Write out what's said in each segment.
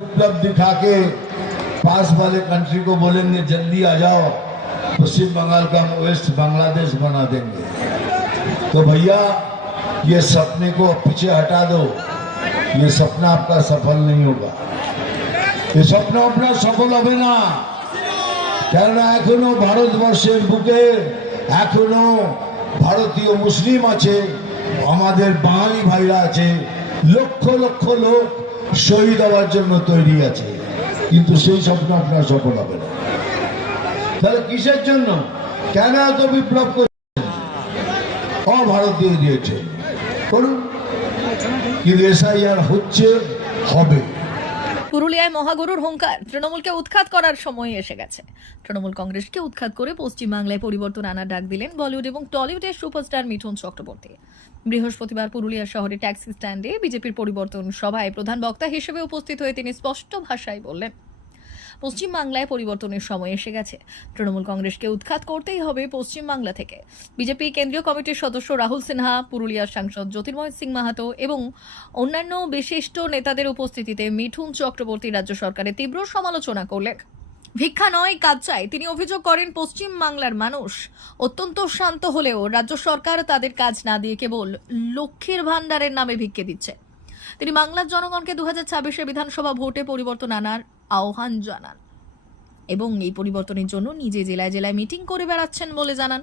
उपलब्धि दिखा के पास वाले कंट्री को बोलेंगे जल्दी आ जाओ पश्चिम बंगाल का हम वेस्ट बांग्लादेश बना देंगे तो भैया ये सपने को पीछे हटा दो ये सपना आपका सफल नहीं होगा ये স্বপ্ন আপনার সফল হবে না কেননা এখনো ভারতবর্ষের বুকে এখনো ভারতীয় মুসলিম আছে আমাদের বাঙালি ভাইরা আছে লক্ষ লক্ষ লোক শহীদ হওয়ার জন্য তৈরি আছে। কিন্তু সেই স্বপ্ন আপনার সফল হবে না। তাহলে কিসের জন্য? কেন এত বিপ্লব করছেন অভারতীয় দিয়েছে। করুন। কিন্তু এসআইআর হচ্ছে, হবে। পুরুলিয়ায় মহাগুরুর হুঙ্কার। তৃণমূলকে উৎখাত করার সময় এসে গেছে। তৃণমূল কংগ্রেসকে উৎখাত করে পশ্চিমবাংলায় পরিবর্তন আনার ডাক দিলেন বলিউড এবং টলিউডের সুপারস্টার মিঠুন চক্রবর্তী। বৃহস্পতিবার পুরুলিয়া শহরে ট্যাক্সি স্ট্যান্ডে বিজেপির পরিবর্তন সভায় প্রধান বক্তা হিসেবে উপস্থিত হয়ে তিনি স্পষ্ট ভাষায় বললেন পশ্চিমবাংলায় পরিবর্তনের সময় এসে গেছে। তৃণমূল কংগ্রেসকে উৎখাত করতেই হবে পশ্চিমবাংলা থেকে। বিজেপি কেন্দ্রীয় কমিটির সদস্য রাহুল সিনহা, পুরুলিয়ার সাংসদ জ্যোতির্ময় সিং মাহাতো এবং অন্যান্য বিশিষ্ট নেতাদের উপস্থিতিতে মিঠুন চক্রবর্তী রাজ্য সরকারের তীব্র সমালোচনা করলেন। ভিক্ষা নয়, কাজ চাই। তিনি অভিযোগ করেন পশ্চিম বাংলার মানুষ অত্যন্ত শান্ত হলেও রাজ্য সরকার তাদের কাজ না দিয়ে কেবল লক্ষ্মীর ভাণ্ডারের নামে ভিক্ষে দিচ্ছে। তিনি বাংলার জনগণকে দু হাজার বিধানসভা ভোটে পরিবর্তন আনার আহ্বান জানান এবং এই পরিবর্তনের জন্য নিজে জেলায় জেলায় মিটিং করে বেড়াচ্ছেন বলে জানান।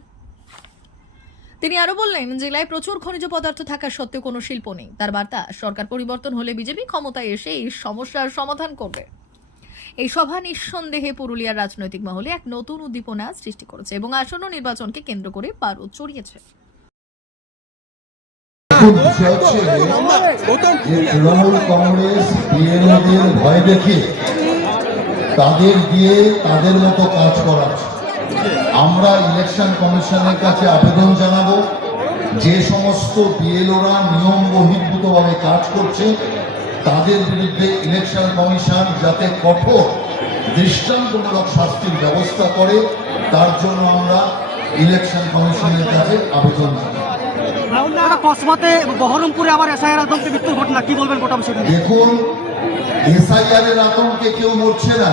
তিনি আরও বললেন জেলায় প্রচুর খনিজ পদার্থ থাকা সত্ত্বেও কোনো শিল্প নেই। তার বার্তা সরকার পরিবর্তন হলে বিজেপি ক্ষমতায় এসে এই সমস্যার সমাধান করবে। এই সভা নিঃসন্দেহে পুরুলিয়ার রাজনৈতিক মহলে এক নতুন উদ্দীপনা সৃষ্টি করেছে এবং আসন্ন নির্বাচনকে কেন্দ্র করে পারদ চড়িয়েছে। তৃণমূল কংগ্রেস বিএনপির ভয় দেখে তাদের দিয়ে তাদের মতো কাজ করাচ্ছে আমরা ইলেকশন কমিশনের কাছে আবেদন জানাব যে সমস্ত বিএলওরা নিয়ম বহির্ভূতভাবে কাজ করছে তাদের বিরুদ্ধে ইলেকশন কমিশন যাতে কঠোর দৃষ্টান্তমূলক শাস্তির ব্যবস্থা করে তার জন্য আমরা ইলেকশন কমিশনের কাছে আবেদন? দেখুন এসআইআর এর আতঙ্কে কেউ মরছে না।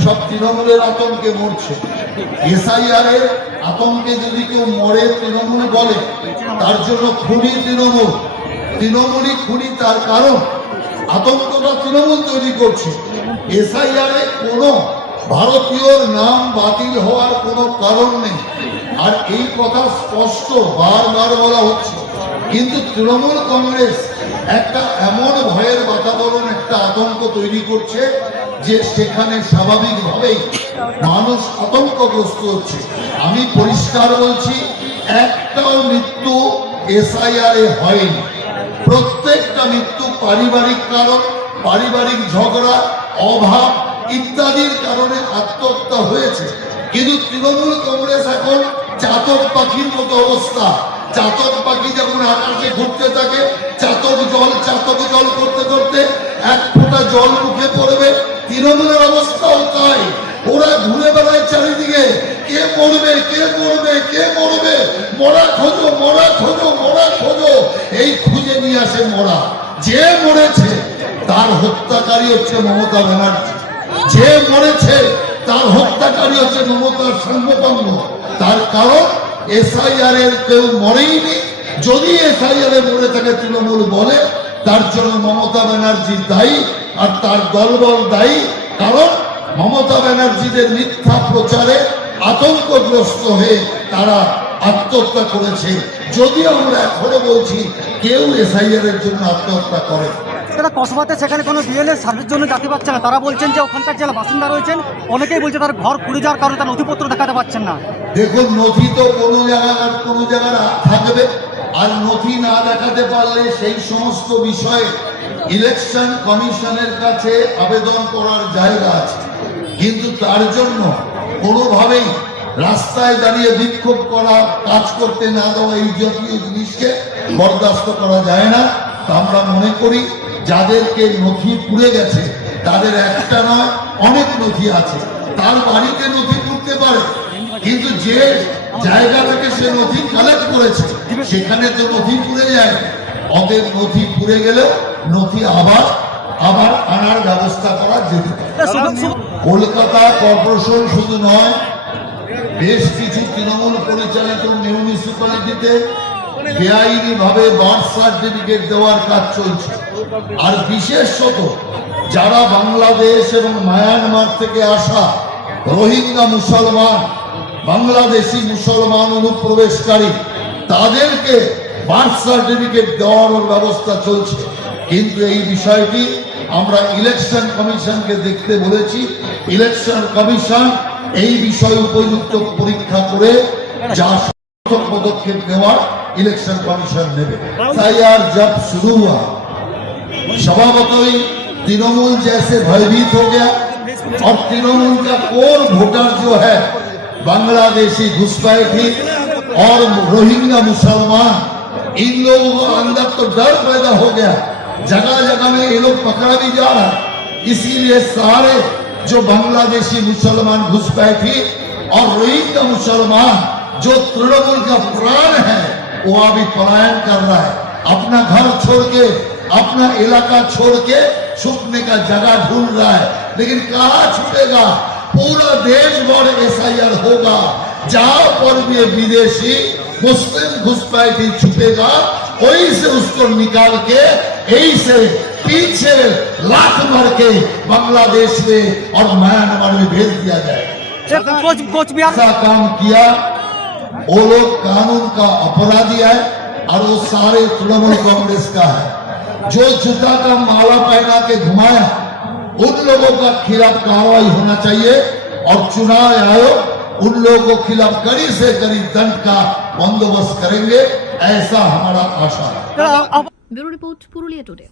সব তৃণমূলের আতঙ্কে মরছে। এসআইআর আতঙ্কে যদি কেউ মরে তৃণমূল বলে, তার জন্য খুনি তৃণমূল। তৃণমূলই খুনি তার কারণ। আতঙ্কটা তৃণমূল তৈরি করছে। এসআইআর এ কোনো ভারতীয়র নাম বাতিল হওয়ার কোনো কারণ নেই। আর এই কথা স্পষ্ট, বারবার বলা হচ্ছে। কিন্তু তৃণমূল কংগ্রেস একটা এমন ভয়ের বাতাবরণ, একটা আতঙ্ক তৈরি করছে যে সেখানে স্বাভাবিকভাবেই মানুষ আতঙ্কগ্রস্ত হচ্ছে। আমি পরিষ্কার বলছি, একটাও মৃত্যু এসআইআর এ হয়নি। প্রত্যেকটা মৃত্যু পারিবারিক কারণ, পারিবারিক ঝগড়া, অভাব ইত্যাদির কারণে আত্মহত্যা হয়েছে। কিন্তু তৃণমূল কংগ্রেস এখন চাতক পাখির মতো অবস্থা। চাতক পাখি যখন আকাশে ঘুরতে থাকে, চাতক জল চাতক জল করতে করতে এক ফোঁটা জল মুখে পড়বে তৃণমূলের অবস্থাও তাই। ওরা ঘুরে বেড়ায় চারিদিকে। কে মরবে কে মরবে কে মরবে? মরা খোঁজো মরা খোঁজো মরা খোঁজো। এই খুঁজে নিয়ে আসে মরা। যে মরেছে, তার হত্যাকারী হচ্ছে মমতা ব্যানার্জি। যে মরেছে, তার হত্যাকারী হচ্ছে মমতার সাঙ্গপাঙ্গ। তার কারণ এসআইআর এর কেউ মরেইনি। যদি এসআইআর এ মরে থাকে, তৃণমূল বলে তার জন্য মমতা ব্যানার্জি দায়ী আর তার দলবল দায়ী। কারণ মমতা ব্যানার্জিদের মিথ্যা প্রচারে আতঙ্কগ্রস্ত হয়ে তারা আত্মহত্যা করেছে। যদিও আমরা এখনও বলছি কেউ এসআইআর এর জন্য আত্মহত্যা করে। তারা কসবাতে সেখানে কোনো বিএলএ সার্ভিস জন্য যেতে পারছে না। তারা বলছেন যে ওখানকার যারা বাসিন্দা রয়েছেন অনেকেই বলছে তার ঘর পুড়ে যাওয়ার কারণে তার নথিপত্র দেখাতে পাচ্ছেন না। দেখুন নথি তো কোনো জায়গায় কোনো জায়গায় থাকবে। আর নথি না দেখাতে পারলে সেই সমস্ত বিষয়ে ইলেকশন কমিশনের কাছে আবেদন করার জায়গা আছে। কিন্তু তার জন্য কোনোভাবেই রাস্তায় দাঁড়িয়ে বিক্ষোভ করা, কাজ করতে না দেওয়া এই জাতীয় জিনিসকে বরদাস্ত করা যায় না। তা আমরা মনে করি, যাদেরকে নথি পুড়ে গেছে, তাদের একটা নয়, অনেক নথি আছে। তার বাড়িতে নথি পুড়তে পারে, কিন্তু যে জায়গা থেকে সে নথি কালেক্ট করেছে। সেখানে তো নথি পুড়ে যায়। অতএব নথি পুড়ে গেলেও নথি আবার আবার আনার ব্যবস্থা করা যেতে পারে। কলকাতা কর্পোরেশন শুধু নয় বেশ কিছু তৃণমূল পরিচালিত মিউনিসিপ্যালিটিতে বেআইনি ভাবে বার্থ সার্টিফিকেট দেওয়ার কাজ চলছে। আর বিশেষত যারা বাংলাদেশ এবং মায়ানমার থেকে আসা রোহিঙ্গা মুসলমান বাংলাদেশি মুসলমান অনুপ্রবেশকারী, তাদেরকে বার্থ সার্টিফিকেট দেওয়ার ব্যবস্থা চলছে। কিন্তু এই বিষয়টি আমরা ইলেকশন কমিশনকে দেখতে বলেছি। ইলেকশন কমিশন এই বিষয়ে উপযুক্ত পরীক্ষা করে যা পদক্ষেপ নেওয়ার ইলেকশন কমিশন নেবে। তাই আর যা শুরু হওয়া স্বভাবতই তৃণমূল জ্যাসে ভয়ভীত हो गया और तृणमूल का कोर वोटर जो है बांग्लादेशी घुसपैठी और रोहिंग्या मुसलमान, इन लोगों को अंदर तो डर पैदा हो गया। जगह जगह में ये लोग पकड़ा भी जा रहा। है इसीलिए सारे जो बांग्लादेशी मुसलमान घुसपैठी और रोहिंग्या मुसलमान, जो तृणमूल का प्राण है, वो अभी पलायन कर रहा है। अपना घर छोड़ के अपना इलाका छोड़ के छुपने का जगह ढूंढ रहा है। लेकिन कहा छुपेगा? पूरा देश भर एस आई आर होगा। जहाँ पर भी विदेशी मुस्लिम घुसपैठी छुपेगा वही से उसको निकाल के यही से पीछे लाख मार के बांग्लादेश में और म्यांमार में भेज दिया जाए। ऐसा काम किया वो लोग कानून का अपराधी है और वो सारे तृणमूल कांग्रेस का है। जो जूता का माला पहना के घुमाया उन लोगों का खिलाफ कार्रवाई होना चाहिए और चुनाव आयोग उन लोगों के खिलाफ कड़ी से कड़ी दंड का बंदोबस्त करेंगे ऐसा हमारा आशा है। Bureau report Purulia today.